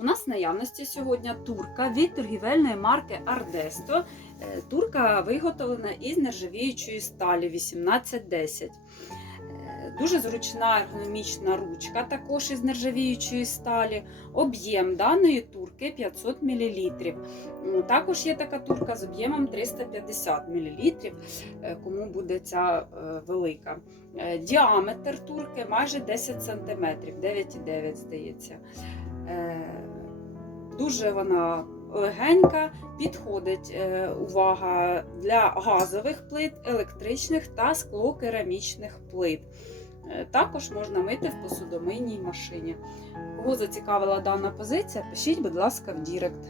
У нас в наявності сьогодні турка від торгівельної марки Ардесто. Турка виготовлена із нержавіючої сталі 1810. Е, Дуже зручна ергономічна ручка, також із нержавіючої сталі. Об'єм даної турки 500 мл. Також є така турка з об'ємом 350 мл, е, кому буде ця е, велика. Діаметр турки майже 10 см, 9,9 здається. Дуже вона легенька, підходить е, увага для газових плит, електричних та склокерамічних плит. Е, Також можна мити в посудомийній машині. Кого зацікавила дана позиція, пишіть, будь ласка, в Дірект.